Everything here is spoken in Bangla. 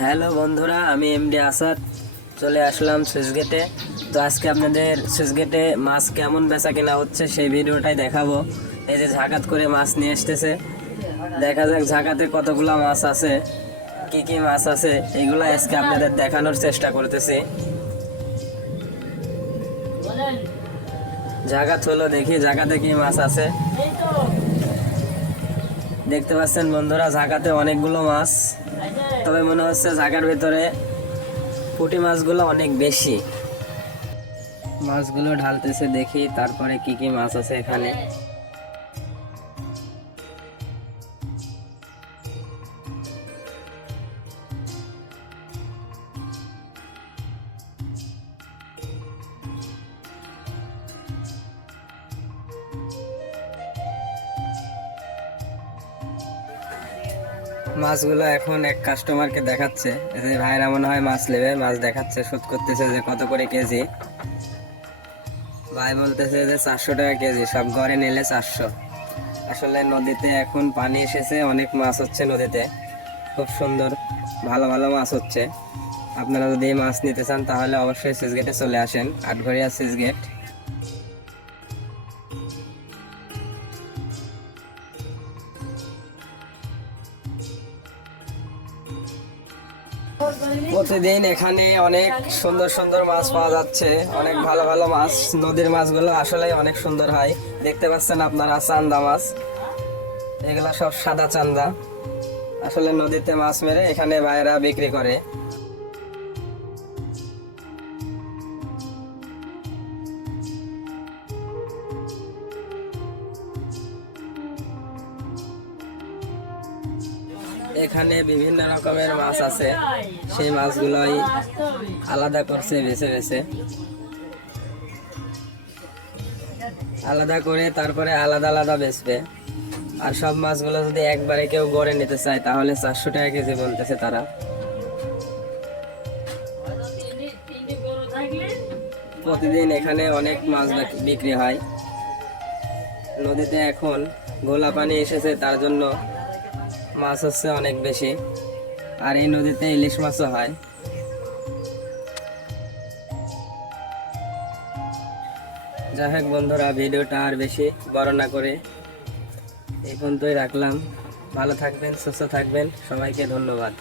হ্যালো বন্ধুরা, আমি এমডি আসাদ চলে আসলাম সুইচ গেটে। তো আজকে আপনাদের সুইচ গেটে মাছ কেমন বেচা কেনা হচ্ছে সেই ভিডিওটাই দেখাবো। এই যে ঝাঁকাত করে মাছ নিয়ে আসতেছে। দেখা যাক ঝাঁকাতে কতগুলো মাছ আছে, কি কি মাছ আছে, এগুলো আজকে আপনাদের দেখানোর চেষ্টা করতেছি। জাগাত হলো দেখি জাগাতে কি মাছ আছে। দেখতে পাচ্ছেন বন্ধুরা ঝাঁকাতে অনেকগুলো মাছ। তবে মনে হচ্ছে ঝাঁকার ভেতরে পুঁটি মাছগুলো অনেক বেশি। মাছগুলো ঢালতেছে দেখি, তারপরে কি কি মাছ আছে এখানে। মাছগুলো এখন এক কাস্টমারকে দেখাচ্ছে। যে ভাইরা মনে হয় মাছ নেবে, মাছ দেখাচ্ছে, শোধ করতেছে যে কত করে কেজি। ভাই বলতেছে যে চারশো টাকা কেজি, সব ঘরে নিলে চারশো। আসলে নদীতে এখন পানি এসেছে, অনেক মাছ হচ্ছে নদীতে। খুব সুন্দর, ভালো ভালো মাছ হচ্ছে। আপনারা যদি মাছ নিতে চান, তাহলে অবশ্যই সিজগেটে চলে আসেন, আটঘরিয়া সুইচ প্রতিদিন এখানে অনেক সুন্দর সুন্দর মাছ পাওয়া যাচ্ছে। অনেক ভালো ভালো মাছ। নদীর মাছগুলো আসলে অনেক সুন্দর হয়। দেখতে পাচ্ছেন আপনারা, চান্দা মাছ। এগুলো সব সাদা চান্দা। আসলে নদীতে মাছ মেরে এখানে বাইরা বিক্রি করে। এখানে বিভিন্ন রকমের মাছ আছে। সেই মাছগুলোই আলাদা করছে, বেছে বেছে। আলাদা করে তারপরে আলাদা আলাদা বেচবে। আর সব মাছগুলো যদি একবারে কেউ গড়ে নিতে চায়, তাহলে চারশো টাকা কেজি বলতেছে তারা। প্রতিদিন এখানে অনেক মাছ বিক্রি হয়। নদীতে এখন গোলা পানি এসেছে, তার জন্য মাছ হচ্ছে অনেক বেশি। আর এই নদীতে ইলিশ মাছও হয়। যাই হোক বন্ধুরা, ভিডিওটা আর বেশি বড় না করে এই পর্যন্তই রাখলাম। ভালো থাকবেন, সুস্থ থাকবেন। সবাইকে ধন্যবাদ।